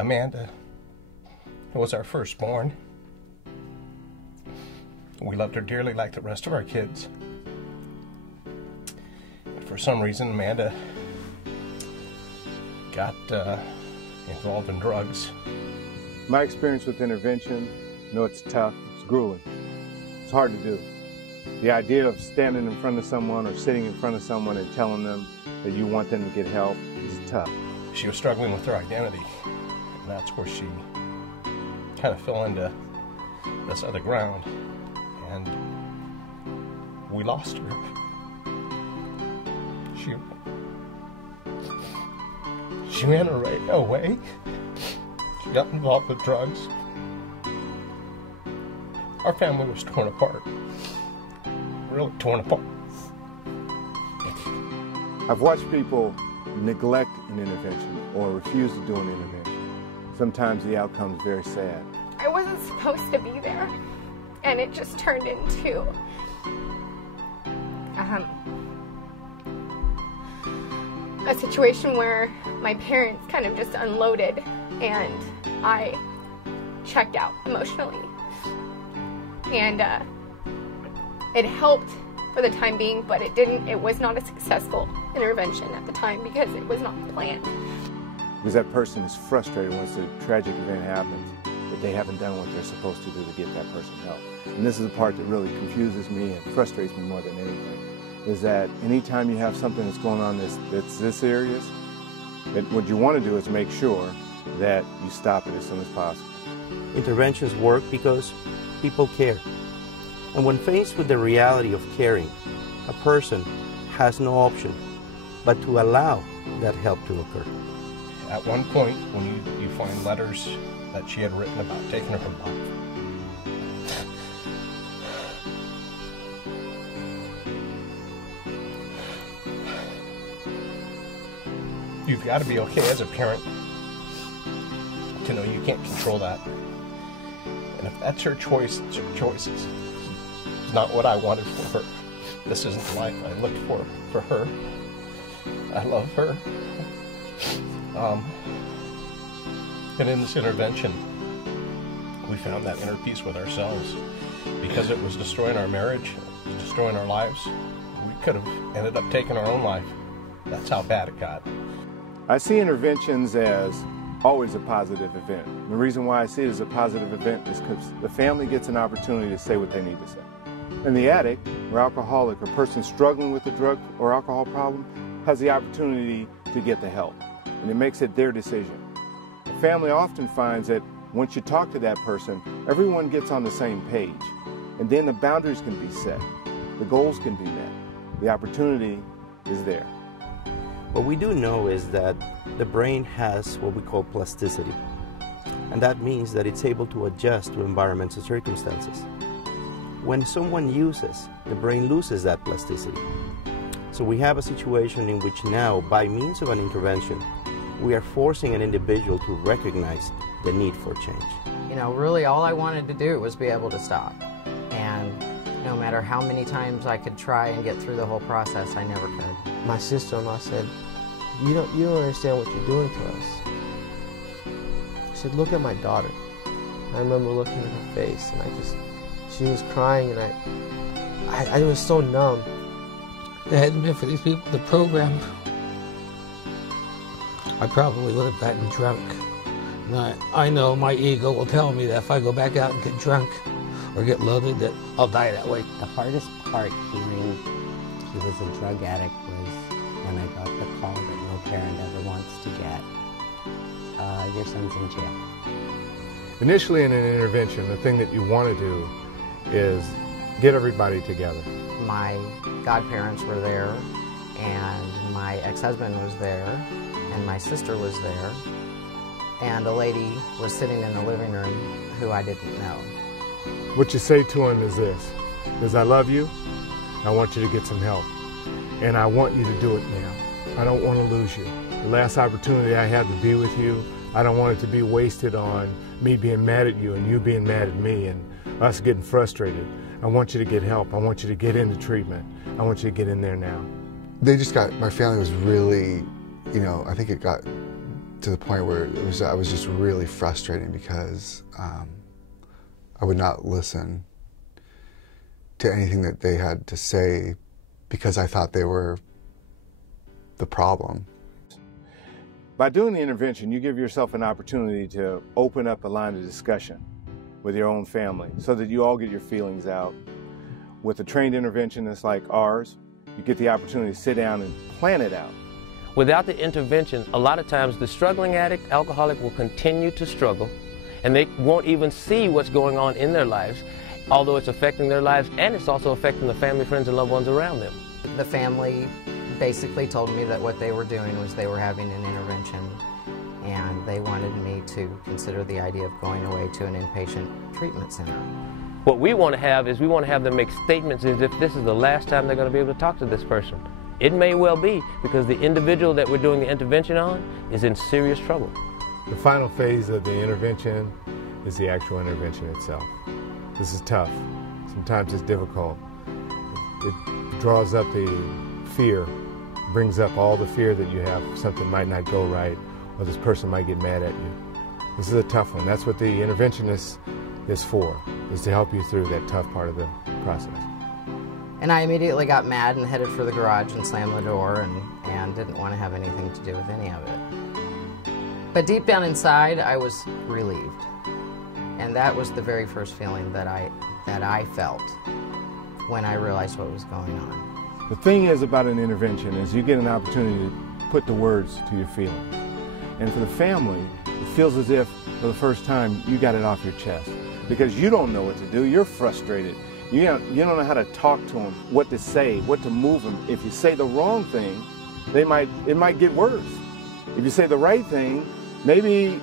Amanda was our firstborn. We loved her dearly like the rest of our kids. For some reason, Amanda got involved in drugs. My experience with intervention, it's tough, it's grueling, it's hard to do. The idea of standing in front of someone or sitting in front of someone and telling them that you want them to get help is tough. She was struggling with her identity, and that's where she kind of fell into this other ground, and we lost her. She ran away. She got involved with drugs. Our family was torn apart. Really torn apart. I've watched people neglect an intervention or refuse to do an intervention. Sometimes the outcome is very sad. I wasn't supposed to be there, and it just turned into a situation where my parents kind of just unloaded and I checked out emotionally. And it helped for the time being, but it was not a successful intervention at the time because it was not planned. Because that person is frustrated once a tragic event happens, that they haven't done what they're supposed to do to get that person help. And this is the part that really confuses me and frustrates me more than anything, is that anytime you have something that's going on that's this serious, that what you want to do is make sure that you stop it as soon as possible. Interventions work because people care. And when faced with the reality of caring, a person has no option but to allow that help to occur. At one point, when you find letters that she had written about taking her life, you've got to be okay as a parent to know you can't control that. And if that's her choice, it's her choice. It's not what I wanted for her. This isn't the life I looked for her. I love her. And in this intervention, we found that inner peace with ourselves. Because it was destroying our marriage, it was destroying our lives, we could have ended up taking our own life. That's how bad it got. I see interventions as always a positive event. The reason why I see it as a positive event is because the family gets an opportunity to say what they need to say. And the addict or alcoholic or person struggling with a drug or alcohol problem has the opportunity to get the help. And it makes it their decision. The family often finds that once you talk to that person, everyone gets on the same page. And then the boundaries can be set. The goals can be met. The opportunity is there. What we do know is that the brain has what we call plasticity. And that means that it's able to adjust to environments and circumstances. When someone uses, the brain loses that plasticity. So we have a situation in which now, by means of an intervention, we are forcing an individual to recognize the need for change. You know, really all I wanted to do was be able to stop. And no matter how many times I could try and get through the whole process, I never could. My sister-in-law said, you don't understand what you're doing to us. She said, look at my daughter. I remember looking at her face, and she was crying, and I was so numb. If it hadn't been for these people, the program, I probably would have gotten drunk. And I know my ego will tell me that if I go back out and get drunk or get loaded, that I'll die that way. The hardest part hearing he was a drug addict was when I got the call that no parent ever wants to get. Your son's in jail. Initially in an intervention, the thing that you want to do is get everybody together. My godparents were there, and my ex-husband was there, and my sister was there, and a lady was sitting in the living room who I didn't know. What you say to him is this, is I love you, I want you to get some help, and I want you to do it now. I don't want to lose you. The last opportunity I had to be with you, I don't want it to be wasted on me being mad at you and you being mad at me and us getting frustrated. I want you to get help. I want you to get into treatment. I want you to get in there now. My family was really, I think it got to the point where I was just really frustrating because I would not listen to anything that they had to say because I thought they were the problem. By doing the intervention, you give yourself an opportunity to open up a line of discussion with your own family so that you all get your feelings out. With a trained interventionist like ours, you get the opportunity to sit down and plan it out. Without the intervention, a lot of times the struggling addict, alcoholic will continue to struggle, and they won't even see what's going on in their lives, although it's affecting their lives, and it's also affecting the family, friends, and loved ones around them. The family basically told me that what they were doing was they were having an intervention, and they wanted me to consider the idea of going away to an inpatient treatment center. What we want to have is we want to have them make statements as if this is the last time they're going to be able to talk to this person. It may well be, because the individual that we're doing the intervention on is in serious trouble. The final phase of the intervention is the actual intervention itself. This is tough. Sometimes it's difficult. It draws up the fear, brings up all the fear that you have. Something might not go right, or this person might get mad at you. This is a tough one. That's what the interventionist is for, is to help you through that tough part of the process. And I immediately got mad and headed for the garage and slammed the door and didn't want to have anything to do with any of it. But deep down inside, I was relieved. And that was the very first feeling that I felt when I realized what was going on. The thing is about an intervention is you get an opportunity to put the words to your feelings. And for the family, it feels as if for the first time you got it off your chest. Because you don't know what to do, you're frustrated. You don't know how to talk to them, what to say, what to move them. If you say the wrong thing, it might get worse. If you say the right thing, maybe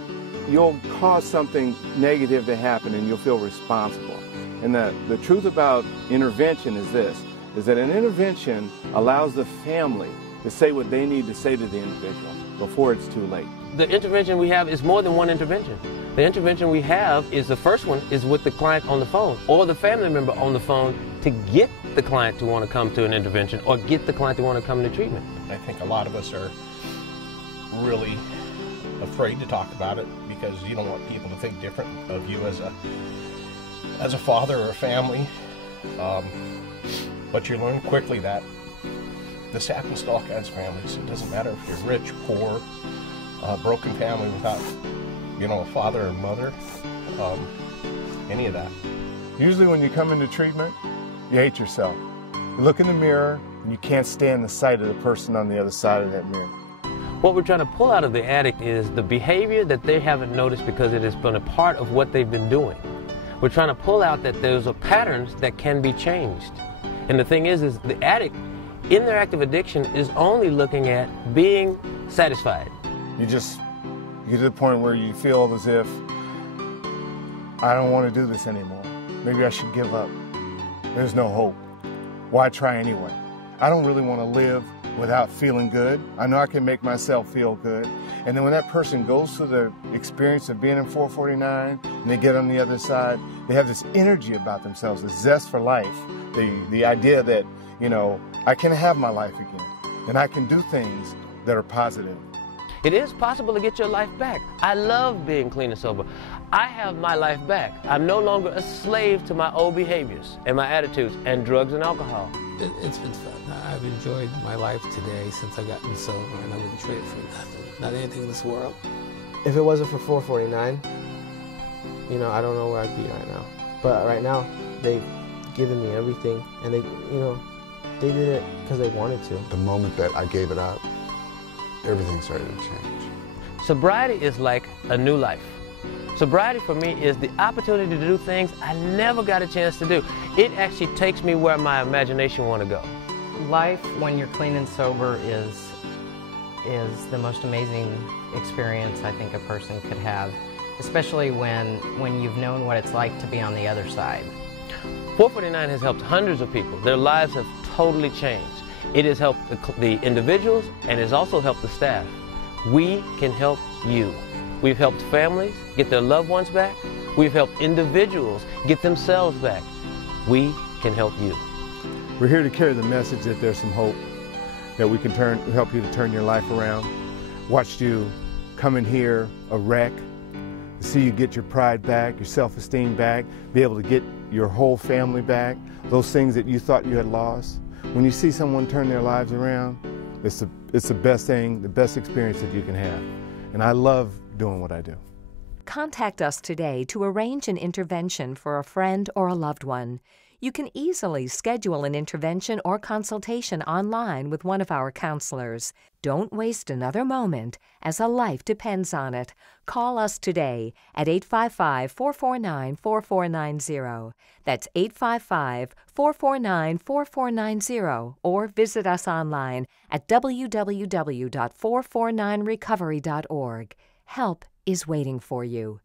you'll cause something negative to happen and you'll feel responsible. And the truth about intervention is this, is that an intervention allows the family to say what they need to say to the individual before it's too late. The intervention we have is more than one intervention. The intervention we have is, the first one is with the client on the phone or the family member on the phone to get the client to want to come to an intervention or get the client to want to come to treatment. I think a lot of us are really afraid to talk about it because you don't want people to think different of you as a father or a family. But you learn quickly that this happens to all kinds of families. It doesn't matter if you're rich, poor, broken family without, a father or mother, any of that. Usually when you come into treatment, you hate yourself. You look in the mirror and you can't stand the sight of the person on the other side of that mirror. What we're trying to pull out of the addict is the behavior that they haven't noticed because it has been a part of what they've been doing. We're trying to pull out that those are patterns that can be changed. And the thing is the addict, in their active addiction, is only looking at being satisfied. You get to the point where you feel as if, I don't want to do this anymore. Maybe I should give up. There's no hope. Why try anyway? I don't really want to live without feeling good. I know I can make myself feel good. And then when that person goes through the experience of being in 449 and they get on the other side, they have this energy about themselves, this zest for life, the idea that, I can have my life again and I can do things that are positive. It is possible to get your life back. I love being clean and sober. I have my life back. I'm no longer a slave to my old behaviors and my attitudes and drugs and alcohol. It's been fun. I've enjoyed my life today since I've gotten sober, and I wouldn't trade it for nothing. Not anything in this world. If it wasn't for 449, I don't know where I'd be right now. But right now, they've given me everything, and they did it because they wanted to. The moment that I gave it up, everything started to change. Sobriety is like a new life. Sobriety for me is the opportunity to do things I never got a chance to do. It actually takes me where my imagination want to go. Life when you're clean and sober is the most amazing experience I think a person could have, especially when you've known what it's like to be on the other side. 449 has helped hundreds of people. Their lives have totally changed. It has helped the individuals and has also helped the staff. We can help you. We've helped families get their loved ones back. We've helped individuals get themselves back. We can help you. We're here to carry the message that there's some hope, that we can help you to turn your life around. Watched you coming here a wreck, to see you get your pride back, your self-esteem back, be able to get your whole family back, those things that you thought you had lost. When you see someone turn their lives around, it's the best thing, the best experience that you can have. And I love doing what I do. Contact us today to arrange an intervention for a friend or a loved one. You can easily schedule an intervention or consultation online with one of our counselors. Don't waste another moment, as a life depends on it. Call us today at 855-449-4490. That's 855-449-4490, or visit us online at www.449recovery.org. Help is waiting for you.